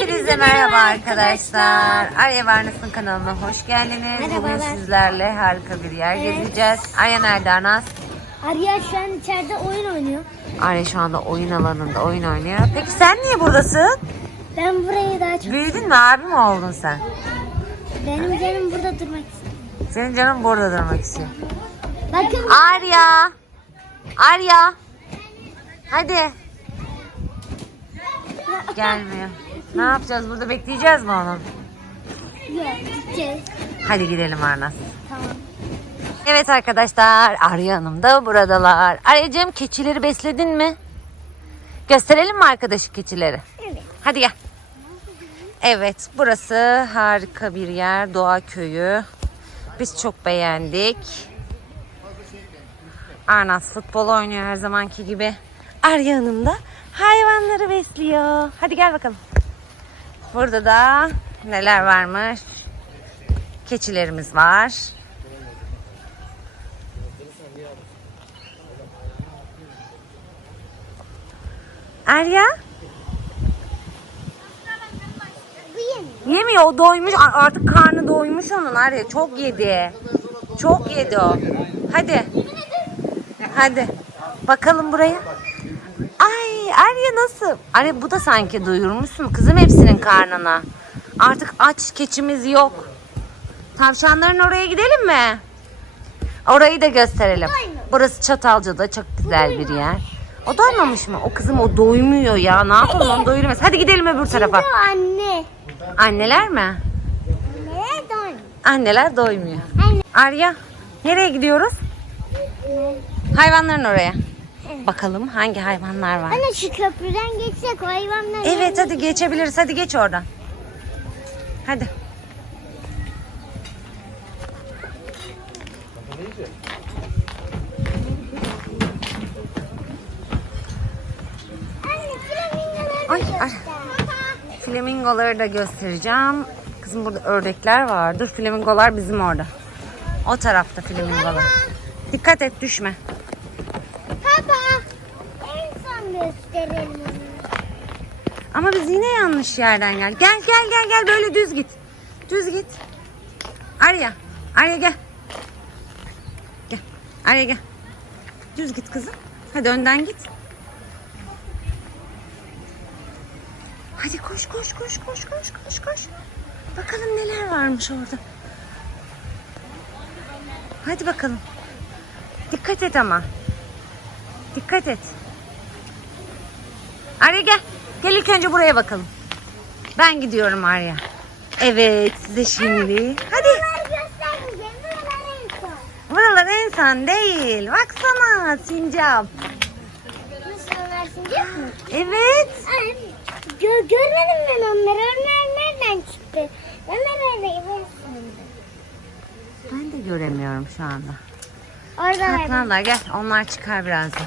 Hepinize merhaba arkadaşlar. Arya Varnas'ın kanalına hoş geldiniz. Bugün Merhabalar. sizlerle harika bir yer gezeceğiz. Arya nerede Anas? Arya şu an içeride oyun oynuyor. Arya şu anda oyun alanında oyun oynuyor. Peki sen niye buradasın? Ben burayı daha çok... Büyüdün mü abi mi oldun sen? Benim canım burada durmak istiyor. Senin canın burada durmak istiyor. Bakın Arya! Arya! Hadi. Gelmiyor. Ne yapacağız? Burada bekleyeceğiz mi onu? yok gideceğiz. Hadi gidelim Arnas. Tamam. Evet arkadaşlar Arya Hanım da buradalar. Arya'cığım keçileri besledin mi? Gösterelim mi arkadaşı keçileri? Evet. Hadi gel. Evet burası harika bir yer. Doğa köyü. Biz çok beğendik. Arnaz futbol oynuyor her zamanki gibi. Arya Hanım da hayvanları besliyor. Hadi gel bakalım. Burada da neler varmış? Keçilerimiz var. Yeni. yemiyor o doymuş artık karnı doymuş onun Arya çok yedi. Çok yedi o. Hadi. Hadi. Bakalım buraya. Ay Arya nasıl? Arya bu da sanki doyurmuşsun kızım hepsinin karnına. Artık aç keçimiz yok. Tavşanların oraya gidelim mi? Orayı da gösterelim. Burası Çatalca'da çok güzel bir yer. O doymamış mı? O kızım o doymuyor ya. Ne yapalım onu doyurmaz. Hadi gidelim öbür tarafa. Anne. Anneler mi? Ne don? Anneler doymuyor. Anne. Arya nereye gidiyoruz? Hayvanların oraya. Bakalım hangi hayvanlar var. Anne şu köprüden geçsek o hayvanlar. Evet hadi geçebiliriz. Hadi geç oradan. Hadi. Ay, ay. Flamingoları da göstereceğim. Kızım burada ördekler var. Dur flamingolar bizim orada. O tarafta flamingolar. Dikkat et düşme. Gösterelim onu. Ama biz yine yanlış yerden gel. Gel gel gel gel böyle düz git. Düz git. Arya. Arya gel. Gel. Arya gel. Düz git kızım. Hadi önden git. Hadi koş koş koş koş koş koş koş. Bakalım neler varmış orada. Hadi bakalım. Dikkat et ama. Dikkat et. Arya gel. Gel ilk önce buraya bakalım. Ben gidiyorum Arya. Evet size şimdi. Hadi. Buralar insan değil. Baksana sincap. Evet. Ay, gö- görmedim ben onları. Onlar nereden çıktı? Onlar gibi. Ben de göremiyorum şu anda. Orada var. Kaplanlar gel. Onlar çıkar birazdan.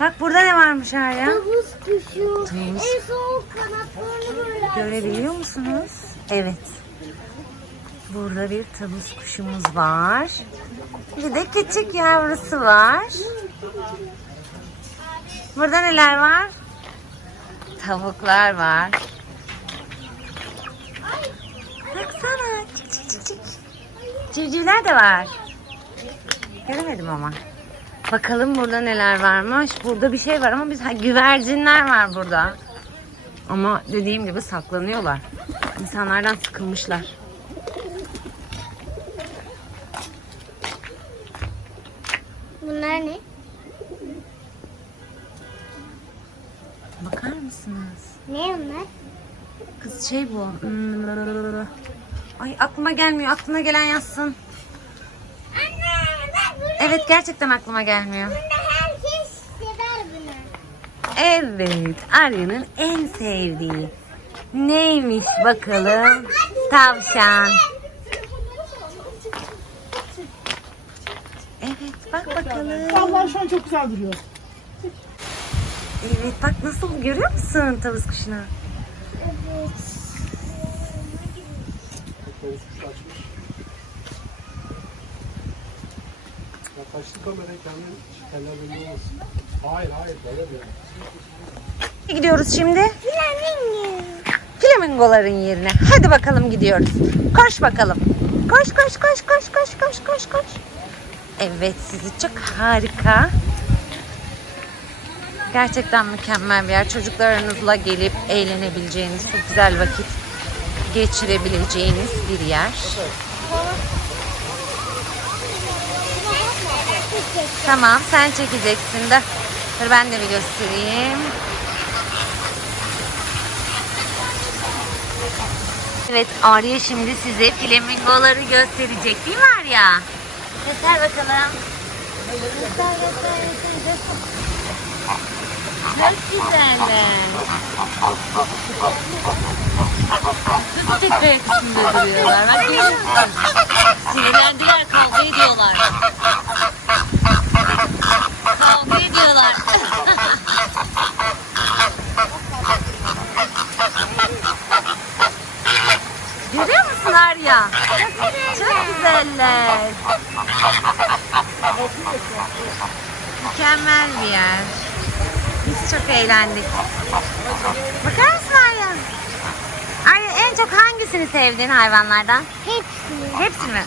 Bak burada ne varmış Arya? Tavus kuşu. Tavus. En soğuk kanatlarını böyle. Görebiliyor musunuz? Evet. Burada bir tavus kuşumuz var. Bir de küçük yavrusu var. Burada neler var? Tavuklar var. Baksana. Çık çık çık. Civcivler de var. Göremedim ama. Bakalım burada neler varmış. Burada bir şey var ama biz ha, güvercinler var burada. Ama dediğim gibi saklanıyorlar. İnsanlardan sıkılmışlar. Bunlar ne? Bakar mısınız? Ne onlar? Kız şey bu. hmm, Ay aklıma gelmiyor. Aklına gelen yazsın. Evet gerçekten aklıma gelmiyor. Bunda herkes sever bunu. Evet Arya'nın en sevdiği. Neymiş bakalım? Tavşan. Evet bak bakalım. Vallahi şu an çok güzel duruyor. Evet bak nasıl görüyor musun tavus kuşunu? Evet. Tavus kuş açmış. Yaklaştı kamerayı kendin belli olmasın. Hayır hayır böyle bir. Gidiyoruz şimdi. Flamingo. flamingoların yerine. Hadi bakalım gidiyoruz. Koş bakalım. Koş koş koş koş koş koş koş koş. Evet sizi çok harika. Gerçekten mükemmel bir yer. Çocuklarınızla gelip eğlenebileceğiniz, çok güzel vakit geçirebileceğiniz bir yer. Tamam sen çekeceksin de. Dur ben de bir göstereyim. Evet Arya şimdi size flamingoları gösterecek değil mi Arya? Göster bakalım. Göster göster göster. göster. Çok güzeller. Ayak üstünde duruyorlar? Bak görüyor musun? Musun Arya? Çok güzeller. Mükemmel bir yer. Biz çok eğlendik. Bakar mısın Arya? Arya en çok hangisini sevdin hayvanlardan? Hepsini. Hepsini mi?